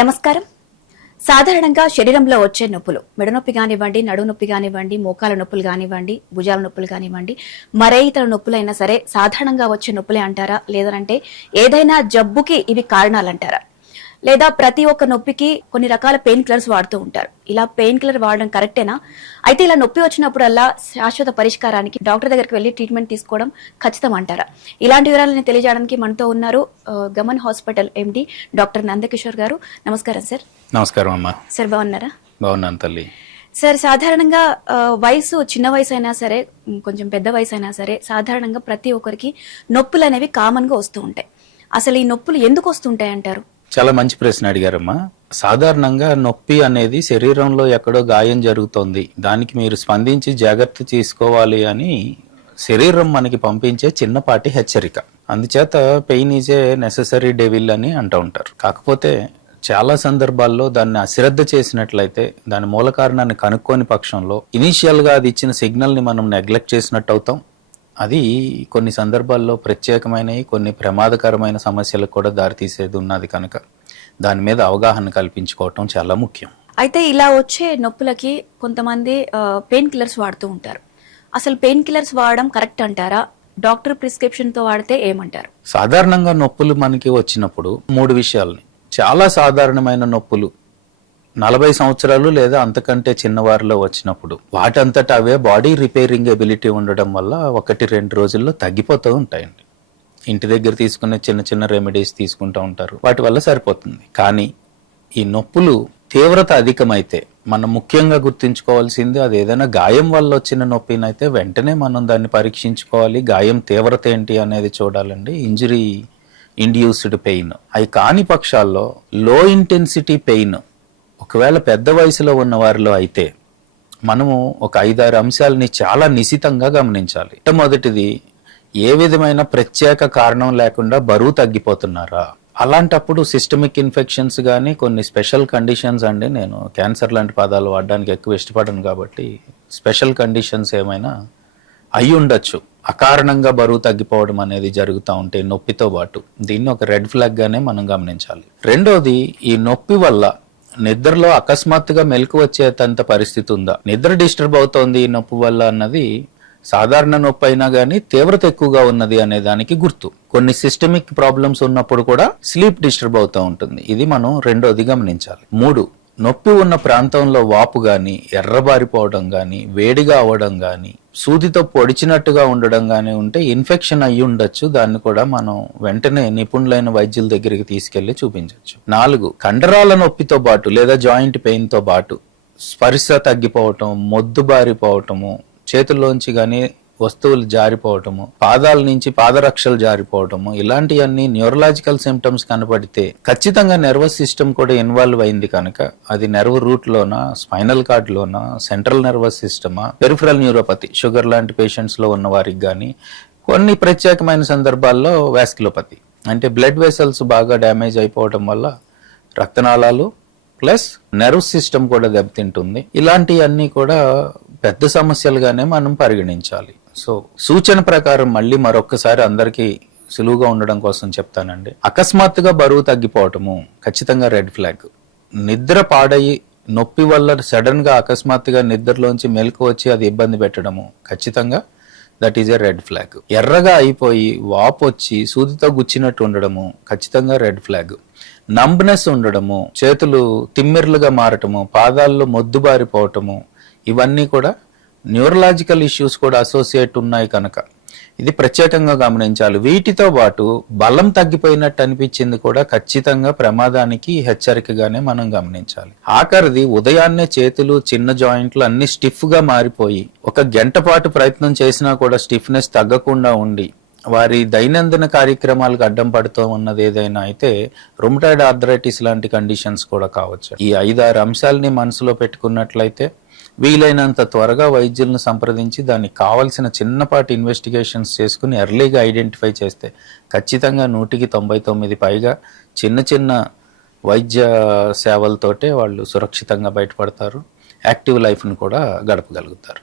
నమస్కారం. సాధారణంగా శరీరంలో వచ్చే నొప్పులు, మెడ నొప్పి కానివ్వండి, నడుము నొప్పి కానివ్వండి, మోకాల నొప్పులు కానివ్వండి, భుజాల నొప్పులు కానివ్వండి, మరే ఇతర నొప్పులైనా సరే సాధారణంగా వచ్చే నొప్పులే అంటారా, లేదంటే ఏదైనా జబ్బుకి ఇవి కారణాలంటారా? లేదా ప్రతి ఒక్క నొప్పికి కొన్ని రకాల పెయిన్ కిల్లర్స్ వాడుతూ ఉంటారు. ఇలా పెయిన్ కిల్లర్ వాడడం కరెక్టేనా? అయితే ఇలా నొప్పి వచ్చినప్పుడల్లా శాశ్వత పరిష్కారానికి డాక్టర్ దగ్గరికి వెళ్లి ట్రీట్మెంట్ తీసుకోవడం ఖచ్చితం అంటారా? ఇలాంటి వివరాలను తెలియజేయడానికి మనతో ఉన్నారు Gaman hospital MD doctor Nandakishore గారు. నమస్కారం సార్. నమస్కారం అమ్మా. సార్ బాగున్నారా? బాగున్నాను తల్లి. సార్, సాధారణంగా వయసు చిన్న వయసు అయినా సరే, కొంచెం పెద్ద వయసు అయినా సరే, సాధారణంగా ప్రతి ఒక్కరికి నొప్పులు అనేవి కామన్ గా వస్తూ ఉంటాయి. అసలు ఈ నొప్పులు ఎందుకు వస్తుంటాయి అంటారు? చాలా మంచి ప్రశ్న అడిగారమ్మా. సాధారణంగా నొప్పి అనేది శరీరంలో ఎక్కడో గాయం జరుగుతోంది, దానికి మీరు స్పందించి జాగ్రత్త తీసుకోవాలి అని శరీరం మనకి పంపించే చిన్నపాటి హెచ్చరిక. అందుచేత pain is a necessary devil అని అంటూ ఉంటారు. కాకపోతే చాలా సందర్భాల్లో దాన్ని అశ్రద్ధ చేసినట్లయితే, దాని మూల కారణాన్ని కనుక్కోని పక్షంలో ఇనీషియల్ గా అది ఇచ్చిన సిగ్నల్ ని మనం నెగ్లెక్ట్ చేసినట్టు అవుతాం. అది కొన్ని సందర్భాల్లో ప్రత్యేకమైనవి, కొన్ని ప్రమాదకరమైన సమస్యలకు కూడా దారితీసేది ఉన్నది కనుక దాని మీద అవగాహన కల్పించుకోవటం చాలా ముఖ్యం. అయితే ఇలా వచ్చే నొప్పులకి కొంతమంది పెయిన్ కిల్లర్స్ వాడుతూ ఉంటారు. అసలు పెయిన్ కిల్లర్స్ వాడడం కరెక్ట్ అంటారా? డాక్టర్ ప్రిస్క్రిప్షన్ తో వాడితే ఏమంటారు? సాధారణంగా నొప్పులు మనకి వచ్చినప్పుడు మూడు విషయాలని, చాలా సాధారణమైన నొప్పులు 40 సంవత్సరాలు లేదా అంతకంటే చిన్నవారిలో వచ్చినప్పుడు వాటంతట అవే బాడీ రిపేరింగ్ ఎబిలిటీ ఉండడం వల్ల 1-2 రోజుల్లో తగ్గిపోతూ ఉంటాయండి. ఇంటి దగ్గర తీసుకునే చిన్న చిన్న రెమెడీస్ తీసుకుంటూ ఉంటారు, వాటి వల్ల సరిపోతుంది. కానీ ఈ నొప్పులు తీవ్రత అధికమైతే మనం ముఖ్యంగా గుర్తుంచుకోవాల్సింది, అది ఏదైనా గాయం వల్ల వచ్చిన నొప్పినైతే వెంటనే మనం దాన్ని పరీక్షించుకోవాలి. గాయం తీవ్రత ఏంటి అనేది చూడాలండి. ఇంజరీ ఇండ్యూస్డ్ పెయిన్ అవి కాని పక్షాల్లో లో ఇంటెన్సిటీ పెయిన్ ఒకవేళ పెద్ద వయసులో ఉన్న వారిలో అయితే మనము ఒక 5-6 అంశాలని చాలా నిశితంగా గమనించాలి. మొదటిది, ఏ విధమైన ప్రత్యేక కారణం లేకుండా బరువు తగ్గిపోతున్నారా? అలాంటప్పుడు సిస్టమిక్ ఇన్ఫెక్షన్స్ కానీ కొన్ని స్పెషల్ కండిషన్స్ అండి, నేను క్యాన్సర్ లాంటి పదాలు వాడడానికి ఎక్కువ ఇష్టపడను కాబట్టి స్పెషల్ కండిషన్స్ ఏమైనా అయి ఉండొచ్చు. అకారణంగా బరువు తగ్గిపోవడం అనేది జరుగుతూ ఉంటే నొప్పితో పాటు, దీన్ని ఒక రెడ్ ఫ్లాగ్ గానే మనం గమనించాలి. రెండోది, ఈ నొప్పి వల్ల నిద్రలో అకస్మాత్తుగా మెలకు వచ్చేంత పరిస్థితి ఉందా? నిద్ర డిస్టర్బ్ అవుతోంది ఈ నొప్పి వల్ల అన్నది సాధారణ నొప్పి అయినా గానీ తీవ్రత ఎక్కువగా ఉన్నది అనే దానికి గుర్తు. కొన్ని సిస్టమిక్ ప్రాబ్లమ్స్ ఉన్నప్పుడు కూడా స్లీప్ డిస్టర్బ్ అవుతూ ఉంటుంది. ఇది మనం రెండోది గమనించాలి. 3, నొప్పి ఉన్న ప్రాంతంలో వాపు గాని, ఎర్రబారిపోవడం గాని, వేడిగా అవ్వడం గాని, సూదితో పొడిచినట్టుగా ఉండడం గాని ఉంటే ఇన్ఫెక్షన్ అయ్యి ఉండొచ్చు. దాన్ని కూడా మనం వెంటనే నిపుణులైన వైద్యుల దగ్గరికి తీసుకెళ్లి చూపించవచ్చు. 4, కండరాల నొప్పితో పాటు లేదా జాయింట్ పెయిన్ తో పాటు స్పర్శ తగ్గిపోవటం, మొద్దుబారిపోవటము, చేతుల్లోంచి గాని వస్తువులు జారిపోవటము, పాదాల నుంచి పాదరక్షలు జారిపోవటము, ఇలాంటివన్నీ న్యూరలాజికల్ సిమ్టమ్స్ కనపడితే ఖచ్చితంగా నర్వస్ సిస్టమ్ కూడా ఇన్వాల్వ్ అయింది కనుక అది నెర్వ్ రూట్ లోనా, స్పైనల్ కార్డ్ లోనా, సెంట్రల్ నర్వస్ సిస్టమా, పెరిఫరల్ న్యూరోపతి, షుగర్ లాంటి పేషెంట్స్ లో ఉన్న వారికి కానీ, కొన్ని ప్రత్యేకమైన సందర్భాల్లో వాస్కులోపతి అంటే బ్లడ్ వెసల్స్ బాగా డ్యామేజ్ అయిపోవడం వల్ల రక్తనాళాలు ప్లస్ నర్వ్ సిస్టమ్ కూడా దెబ్బతింటుంది. ఇలాంటివన్నీ కూడా పెద్ద సమస్యలుగానే మనం పరిగణించాలి. సో సూచన ప్రకారం మళ్ళీ మరొక్కసారి అందరికీ సులువుగా ఉండడం కోసం చెప్తానండి. అకస్మాత్తుగా బరువు తగ్గిపోవటము ఖచ్చితంగా రెడ్ ఫ్లాగ్. నిద్ర పాడయి నొప్పి వల్ల సడన్ గా అకస్మాత్తుగా నిద్రలోంచి మెలకు వచ్చి అది ఇబ్బంది పెట్టడము ఖచ్చితంగా that is a red flag. ఎర్రగా అయిపోయి వాపు వచ్చి సూదితో గుచ్చినట్టు ఉండడము ఖచ్చితంగా రెడ్ ఫ్లాగ్. నంబ్నెస్ ఉండడము, చేతులు తిమ్మిర్లుగా మారటము, పాదాల్లో మొద్దుబారిపోవటము, ఇవన్నీ కూడా న్యూరలాజికల్ ఇష్యూస్ కూడా అసోసియేట్ ఉన్నాయి కనుక ఇది ప్రత్యేకంగా గమనించాలి. వీటితో పాటు బలం తగ్గిపోయినట్టు అనిపించింది కూడా ఖచ్చితంగా ప్రమాదానికి హెచ్చరికగానే మనం గమనించాలి. ఆఖరిది, ఉదయాన్నే చేతులు, చిన్న జాయింట్లు అన్ని స్టిఫ్ గా మారిపోయి 1 గంట పాటు ప్రయత్నం చేసినా కూడా స్టిఫ్నెస్ తగ్గకుండా ఉండి వారి దైనందిన కార్యక్రమాలకు అడ్డం పడుతూ ఉన్నది ఏదైనా అయితే రుమటాయిడ్ ఆర్థరైటిస్ లాంటి కండిషన్స్ కూడా కావచ్చు. ఈ 5-6 అంశాలని మనసులో పెట్టుకున్నట్లయితే వీలైనంత త్వరగా వైద్యులను సంప్రదించి దానికి కావాల్సిన చిన్నపాటి ఇన్వెస్టిగేషన్స్ చేసుకుని ఎర్లీగా ఐడెంటిఫై చేస్తే ఖచ్చితంగా 100-99 పైగా చిన్న చిన్న వైద్య సేవలతోటే వాళ్ళు సురక్షితంగా బయటపడతారు, యాక్టివ్ లైఫ్ను కూడా గడపగలుగుతారు.